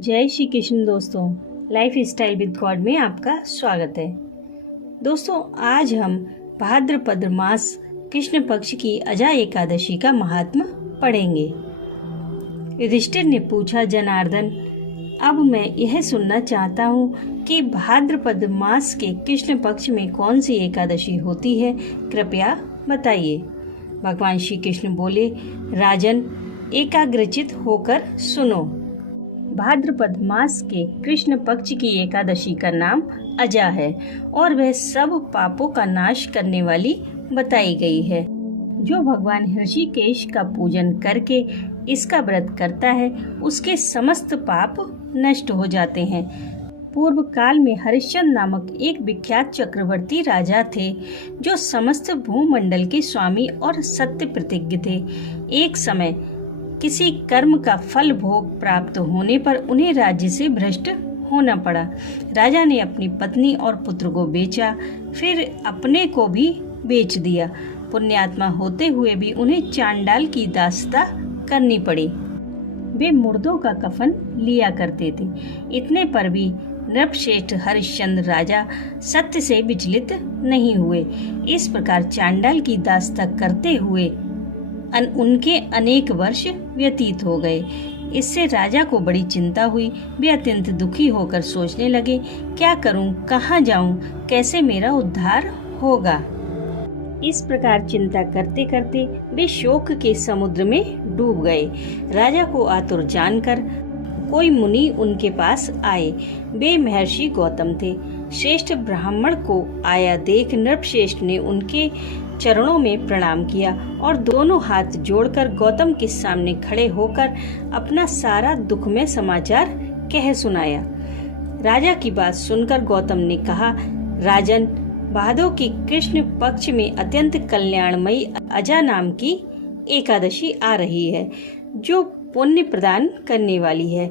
जय श्री कृष्ण दोस्तों, life style with God में आपका स्वागत है। दोस्तों, आज हम भाद्रपद मास कृष्ण पक्ष की अजा एकादशी का महात्म्य पढ़ेंगे। युधिष्ठिर ने पूछा, जनार्दन, अब मैं यह सुनना चाहता हूँ कि भाद्रपद मास के कृष्ण पक्ष में कौन सी एकादशी होती है, कृपया बताइए। भगवान श्री कृष्ण बोले, राजन, एकाग्रचित होकर सुनो। भाद्रपद मास के कृष्ण पक्ष की एकादशी का नाम अजा है और वह सब पापों का नाश करने वाली बताई गई है। जो भगवान ऋषिकेश का पूजन करके इसका व्रत करता है, उसके समस्त पाप नष्ट हो जाते हैं। पूर्व काल में हरिश्चंद्र नामक एक विख्यात चक्रवर्ती राजा थे, जो समस्त भूमंडल के स्वामी और सत्य प्रतिज्ञ थे। एक समय किसी कर्म का फल भोग प्राप्त होने पर उन्हें राज्य से भ्रष्ट होना पड़ा। राजा ने अपनी पत्नी और पुत्र को बेचा, फिर अपने को भी बेच दिया। पुण्यात्मा होते हुए भी उन्हें चांडाल की दासता करनी पड़ी। वे मुर्दों का कफन लिया करते थे। इतने पर भी नृपश्रेष्ठ हरिश्चंद्र राजा सत्य से विचलित नहीं हुए। इस प्रकार चांडाल की दासता करते हुए उनके अनेक वर्ष व्यतीत हो गए। इससे राजा को बड़ी चिंता हुई। वे अत्यंत दुखी होकर सोचने लगे, क्या करूं, कहाँ जाऊं, कैसे मेरा उद्धार होगा। इस प्रकार चिंता करते करते वे शोक के समुद्र में डूब गए। राजा को आतुर जानकर कोई मुनि उनके पास आए। वे महर्षि गौतम थे। श्रेष्ठ ब्राह्मण को आया देख नृपश्रेष्ठ ने उनके चरणों में प्रणाम किया और दोनों हाथ जोड़कर गौतम के सामने खड़े होकर अपना सारा दुखमय समाचार कह सुनाया। राजा की बात सुनकर गौतम ने कहा, राजन, भादो की कृष्ण पक्ष में अत्यंत कल्याणमयी अजा नाम की एकादशी आ रही है, जो पुण्य प्रदान करने वाली है।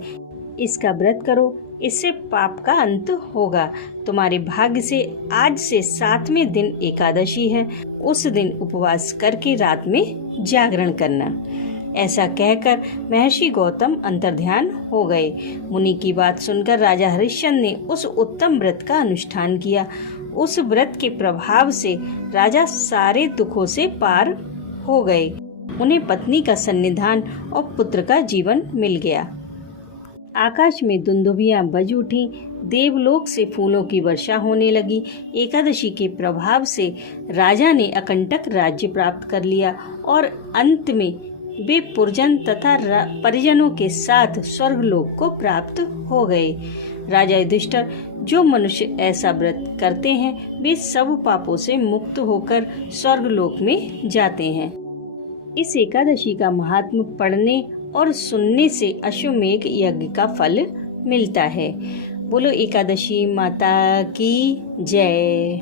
इसका व्रत करो, इससे पाप का अंत होगा। तुम्हारे भाग्य से आज से 7वें दिन एकादशी है। उस दिन उपवास करके रात में जागरण करना। ऐसा कहकर महर्षि गौतम अंतर्ध्यान हो गए। मुनि की बात सुनकर राजा हरिश्चंद्र ने उस उत्तम व्रत का अनुष्ठान किया। उस व्रत के प्रभाव से राजा सारे दुखों से पार हो गए। उन्हें पत्नी का सन्निधान और पुत्र का जीवन मिल गया। आकाश में दुंदुभियां बज उठी। देवलोक से फूलों की वर्षा होने लगी। एकादशी के प्रभाव से राजा ने अकंटक राज्य प्राप्त कर लिया और अंत में वे पुरजन तथा परिजनों के साथ स्वर्गलोक को प्राप्त हो गए। राजा युधिष्ठिर, जो मनुष्य ऐसा व्रत करते हैं, वे सब पापों से मुक्त होकर स्वर्गलोक में जाते हैं। इस एकादशी का महात्म्य पढ़ने और सुनने से अश्वमेघ यज्ञ का फल मिलता है। बोलो एकादशी माता की जय।